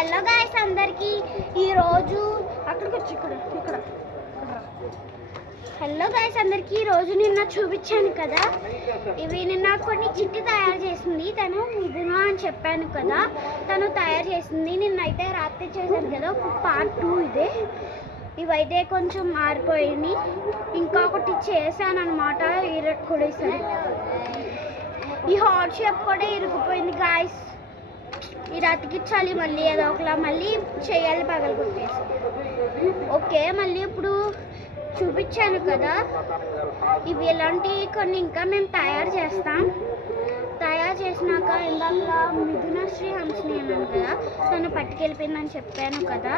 Hello guys అందరికి ఈరోజు అక్కడికి వచ్చి ఇక్కడ హలో గాయ్స్ అందరికి ఈరోజు నిన్న చూపించాను కదా, ఇవి నిన్న కొన్ని చిట్టి తయారు చేసింది తను మిథున అని చెప్పాను కదా, తను తయారు చేసింది. నిన్నైతే రాత్రి చేశాను కదా, పార్ట్ 2 ఇదే. ఇవైతే కొంచెం మారిపోయింది, ఇంకొకటి చేశాను అనమాట, ఇరక్కుడేసాను. ఈ హార్ట్ షేప్ కూడా ఇరుక్కుపోయింది గాయ్స్. ఇది అతికించాలి, మళ్ళీ ఏదో ఒకలా మళ్ళీ చేయాలి, పగలు కొట్టేసి. ఓకే, మళ్ళీ ఇప్పుడు చూపించాను కదా, ఇవి ఇలాంటివి కొన్ని ఇంకా మేము తయారు చేస్తాం. తయారు చేసినాక ఇందాక మిథునశ్రీ హంసని అన్నాను కదా, తను పట్టుకెళ్ళిపోయిందని చెప్పాను కదా,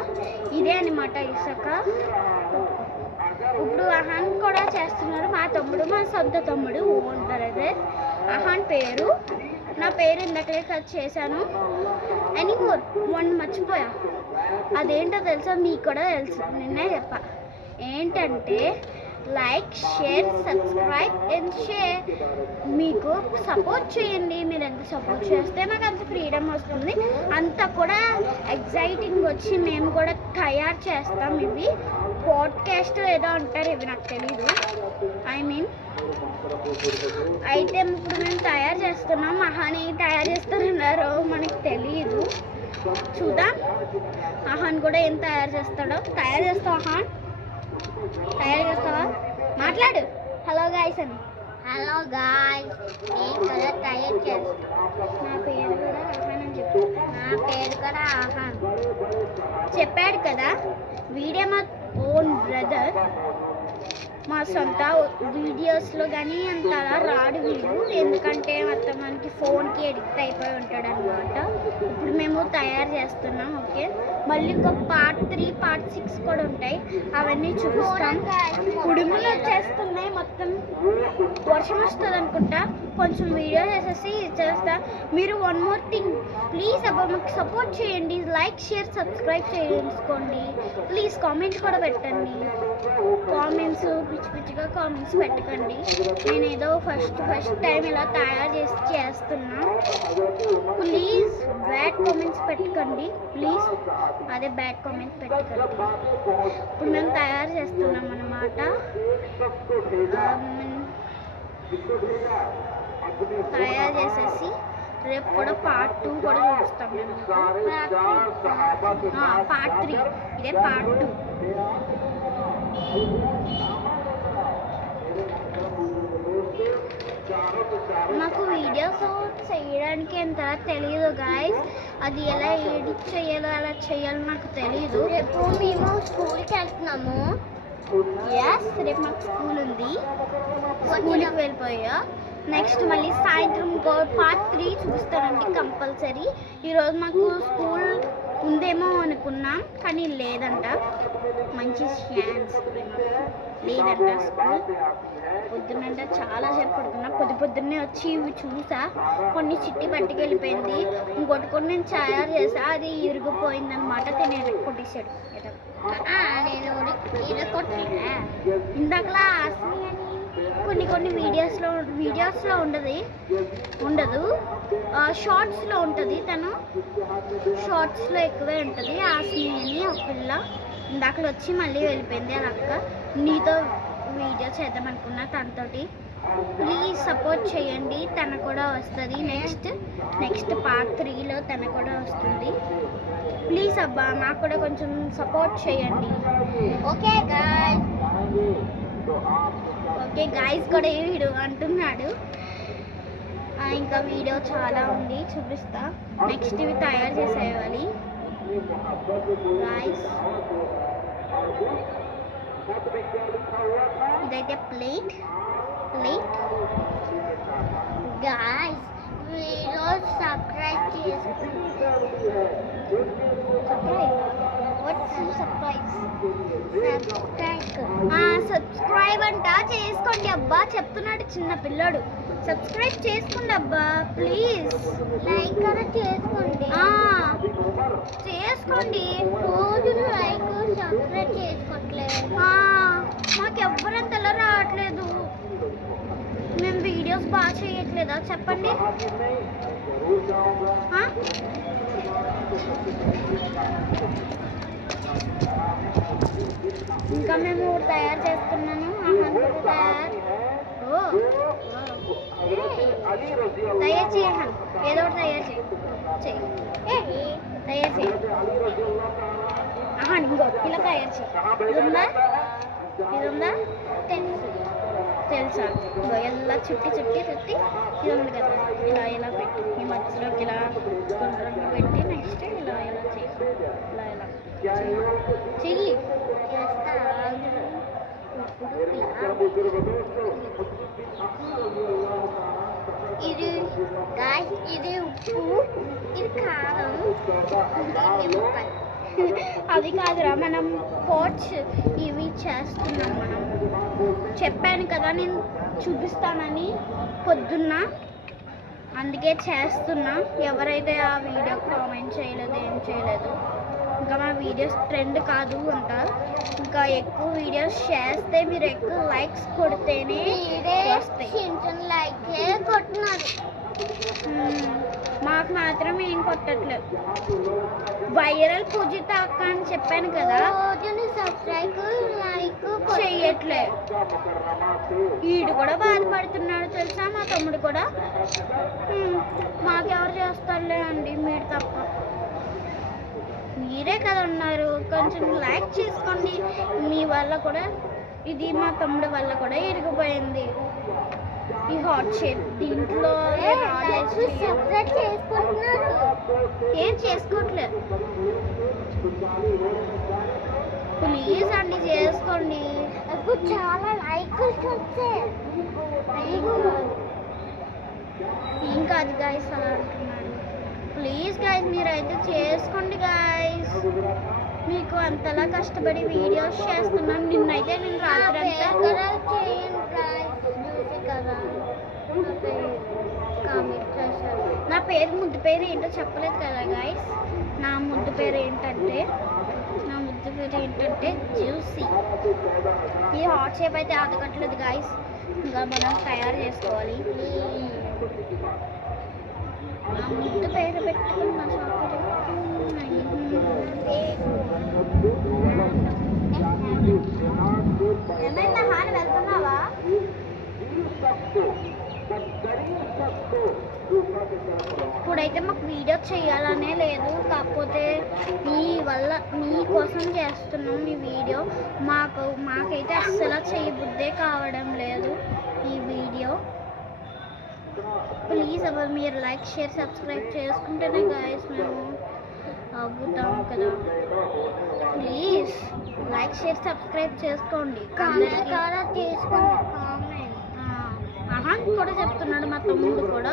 ఇదే అనమాట ఇసుక. ఇప్పుడు అహాన్ కూడా చేస్తున్నారు, మా తమ్ముడు, మా సొంత తమ్ముడు ఉంటారు. అదే అహాన్ పేరు, నా పేరు ఇందాకలే కట్ చేశాను. అని మొన్న మర్చిపోయా, అదేంటో తెలుసా, మీకు కూడా తెలుసు, నిన్నే చెప్పా. ఏంటంటే like, share, subscribe and share. మీకు సపోర్ట్ చేయండి, మీరు ఎంత సపోర్ట్ చేస్తే నాకు అంత ఫ్రీడమ్ వస్తుంది, అంత కూడా ఎగ్జైటింగ్ వచ్చి మేము కూడా తయారు చేస్తాం. ఇవి పాడ్కాస్ట్ ఏదో అంటారు, ఇవి నాకు తెలీదు. అయితే ఇప్పుడు మేము తయారు చేస్తున్నాం. అహాన్ తయారు చేస్తున్నారో మనకి తెలియదు, చూద్దాం. అహాన్ కూడా ఏం తయారు చేస్తాడో. తయారు చేస్తావు అహాన్? తయారు చేస్తావా? మాట్లాడు. హలో గాయ్స్ అని. హలో గాయ్స్, నేను కూడా తయారు చేస్తాను. నా పేరు కూడా అహాన్ అని చెప్పాడు. నా పేరు కూడా అహాన్ చెప్పాడు కదా. వీడియో మా ఓన్ బ్రదర్, మా సొంత వీడియోస్లో కానీ అంత అలా రాడు వీడు, ఎందుకంటే మొత్తం మనకి ఫోన్కి ఎడిక్ట్ అయిపోయి ఉంటాడు అనమాట. ఇప్పుడు మేము తయారు చేస్తున్నాం. ఓకే, మళ్ళీ ఇంకో పార్ట్ 3, పార్ట్ 6 కూడా ఉంటాయి, అవన్నీ చూపిస్తాం. ఉడుములు వచ్చేస్తున్నాయి, మొత్తం వర్షం వస్తుంది అనుకుంటా. కొంచెం వీడియో చేసేసి చేస్తా. మీరు వన్ మోర్ థింగ్ ప్లీజ్, అబ్బా మాకు సపోర్ట్ చేయండి, లైక్, షేర్, సబ్స్క్రైబ్ చేసుకోండి ప్లీజ్. కామెంట్ కూడా పెట్టండి, కామెంట్స్ పిచ్చి పిచ్చిగా కామెంట్స్ పెట్టకండి. నేను ఏదో ఫస్ట్ టైం ఇలా తయారు చేస్తున్నా, ప్లీజ్ బ్యాడ్ కామెంట్స్ పెట్టకండి ప్లీజ్. అదే బ్యాడ్ కామెంట్స్ పెట్టకండి. ఇప్పుడు మేము తయారు చేస్తున్నాం అన్నమాట. తయారు చేసేసి రేపు కూడా పార్ట్ 2 కూడా చూపిస్తాం మేము. పార్ట్ 3 ఇదే పార్ట్ 2. మాకు వీడియోస్ చేయడానికి ఎంత తెలియదు గాయస్, అది ఎలా ఎడిట్ చేయాలో అలా చేయాలో నాకు తెలియదు. రేపు మేము స్కూల్కి వెళ్తున్నాము. రేపు మాకు స్కూల్ ఉంది, స్కూల్కి వెళ్ళిపోయా. నెక్స్ట్ మళ్ళీ సాయంత్రం పార్ట్ 3 చూస్తానండి కంపల్సరీ. ఈరోజు మాకు స్కూల్ ఉందేమో అనుకున్నాం, కానీ లేదంట. మంచి ఛాన్స్ లేదంట స్కూల్. పొద్దున్నంట చాలాసేపు పడుతున్నా, పొద్దున్నే వచ్చి ఇవి చూసా. కొన్ని చిట్టి పట్టుకెళ్ళిపోయింది, ఇంకోటి కొన్ని నేను తయారు చేసా, అది ఇరిగిపోయింది అనమాట. తినే కొట్టేసాడు. ఇందాకలా కొన్ని వీడియోస్లో ఉండదు, షార్ట్స్లో ఉంటుంది. తను షార్ట్స్లో ఎక్కువే ఉంటుంది. ఆస్మి అని ఒక పిల్ల ఇందాకలు వచ్చి మళ్ళీ వెళ్ళిపోయింది. అది అక్క, నీతో వీడియో చేద్దాం అనుకున్నా తనతోటి. ప్లీజ్ సపోర్ట్ చేయండి, తన కూడా వస్తుంది. నెక్స్ట్ పార్ట్ 3లో తన కూడా వస్తుంది. ప్లీజ్ అబ్బా మాకు కూడా కొంచెం సపోర్ట్ చేయండి. ఓకే గాయ్స్ కూడా ఈ వీడియో అంటున్నాడు. ఇంకా వీడియో చాలా ఉంది, చూపిస్తా. నెక్స్ట్ ఇవి తయారు చేసేయాలి గాయ్స్. ఇదైతే plate guys. Video subscribe subscribe అంట చేసుకోండి అబ్బా, చెప్తున్నాడు చిన్న పిల్లాడు. సబ్స్క్రైబ్ చేసుకోండి అబ్బా ప్లీజ్. లైక్ కూడా చేసుకోండి. రోజు లైక్ సబ్స్క్రైబ్ చేసుకోవట్లేదు, మాకు ఎవ్వరంత ఎలా రావట్లేదు. మేము వీడియోస్ బాగా చేయట్లేదా చెప్పండి. ఇంకా మేము తయారు చేస్తున్నాను. ఆహాన్ కూడా తయారు. ఓ తయారు చేయి ఆహాన్, ఏదో ఒకటి తయారు చేయి తయారు చేయి ఆహాన్. ఇంకో ఇలా తయారు చేయి. ఇది ఉందా తెలుసా? ఇలా చుట్టి ఇది ఉంది కదా, ఇలా పెట్టి ఈ మధ్యలోకి ఇలా గుండ్రంగా పెట్టి నెక్స్ట్ ఇలా చెయ్యి. ఇది ఇది ఉప్పు, ఇది కారం, అది కాదురా, మనం పోట్స్ ఇవి చేస్తున్నాం. మనం చెప్పాను కదా నేను చూపిస్తానని పొద్దున్న, అందుకే చేస్తున్నా. ఎవరైతే ఆ వీడియో కామెంట్ చేయలేదు, ఏం చేయలేదు, ఇంకా మా వీడియోస్ ట్రెండ్ కాదు అంట. ఇంకా ఎక్కువ వీడియోస్ చేస్తే మీరు ఎక్కువ లైక్స్ కొడితేనే వస్తాయి. మాకు మాత్రం ఏం కొట్టట్లేదు. వైరల్ పూజిత అక్క అని చెప్పాను కదా, చెయ్యట్లేదు. వీడు కూడా బాధపడుతున్నాడు తెలుసా, మా తమ్ముడు కూడా. మాకెవరు చేస్తారులే అండి, మీరు తప్ప. మీరే కదా ఉన్నారు, కొంచెం లైక్ చేసుకోండి. మీ వల్ల కూడా, ఇది మా తమ్ముడు వల్ల కూడా ఇరిగిపోయింది ఈ హాట్ షేప్. దీంట్లో ఏం చేసుకోవట్లేదు. ప్లీజ్ అండి చేసుకోండి. చాలా లైక్ ఏం కాదు గాయస్ అలా అంటున్నాడు. ప్లీజ్ గాయస్ మీరైతే చేసుకోండి గాయస్. మీకు అంతలా కష్టపడి వీడియోస్ చేస్తున్నాను. నిన్నైతే నేను రాత్రి నా పేరు ముద్దు పేరు ఏంటో చెప్పలేదు కదా గాయస్. నా ముద్దు పేరు ఏంటంటే జ్యూసీ. ఈ హాట్ షేప్ అయితే ఆదకట్లేదు గాయస్, ఇంకా మనం తయారు చేసుకోవాలి. నా ముద్దు పేరు పెట్టుకున్నా. ఏమైనా హాని వెళ్తున్నావా? ఇప్పుడైతే మాకు వీడియో చేయాలనే లేదు, కాకపోతే మీకోసం చేస్తున్నాం ఈ వీడియో. మాకైతే అస్సలు చేయబుద్దే కావడం లేదు ఈ వీడియో. ప్లీజ్ అవ్వ మీరు లైక్ షేర్ సబ్స్క్రైబ్ చేసుకుంటేనే గాయస్ మేము అవుతాం కదా. ప్లీజ్ లైక్ షేర్ సబ్స్క్రైబ్ చేసుకోండి. ఆహాన్ కూడా చెప్తున్నాడు, మా తమ్ముడు కూడా.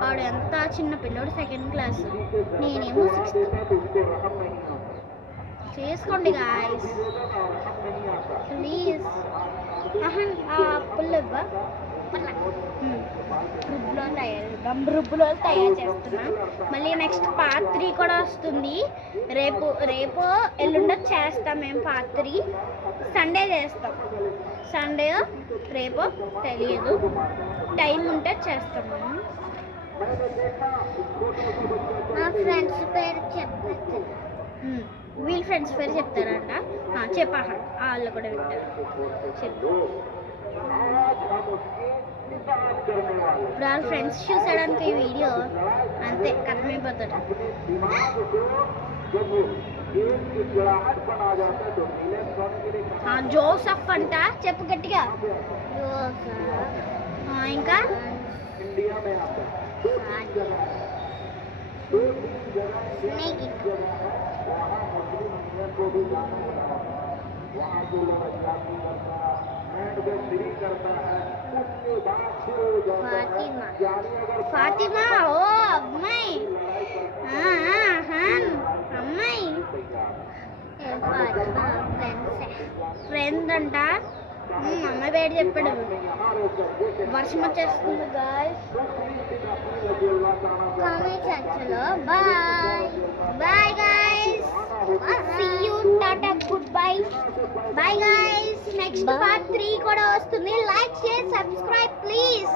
వాడు ఎంత చిన్న పిల్లోడు, 2nd క్లాస్, నేనేమో 6th. చేసుకోండి గాయస్ ప్లీజ్. ఆహాన్ అప్పులు ఇవ్వ రుబ్బులో తయారు చేస్తున్నా. మళ్ళీ నెక్స్ట్ పార్ట్ 3 కూడా వస్తుంది. రేపు ఎల్లుండ చేస్తాం మేము పార్ట్ 3. సండే చేస్తాం. సండే రేపు తెలియదు, టైం ఉంటే చేస్తాం మేము. మా ఫ్రెండ్స్ పేరు చెప్పచ్చు. వీళ్ళ ఫ్రెండ్స్ పేరు చెప్తారంట. చెప్పా, వాళ్ళు కూడా వింటారు. చెప్పు. ఇప్పుడు వాళ్ళ ఫ్రెండ్స్ చూసాడానికి ఈ వీడియో అంతే కథమైపోతాడు. జోసఫ్ అంట, చెప్పు గట్టిగా. ఇంకా ఫాతిమా. ఓ అమ్మాయి, అమ్మాయి ఫ్రెండ్ అంట. అమ్మాయి పేరు చెప్పాడు. వర్షం వచ్చేస్తుంది గాయ్స్. కామెంట్ సెక్షన్లో bye guys. See you, tata, goodbye. Bye guys. Next part 3 కూడా వస్తుంది. Like, share, subscribe please.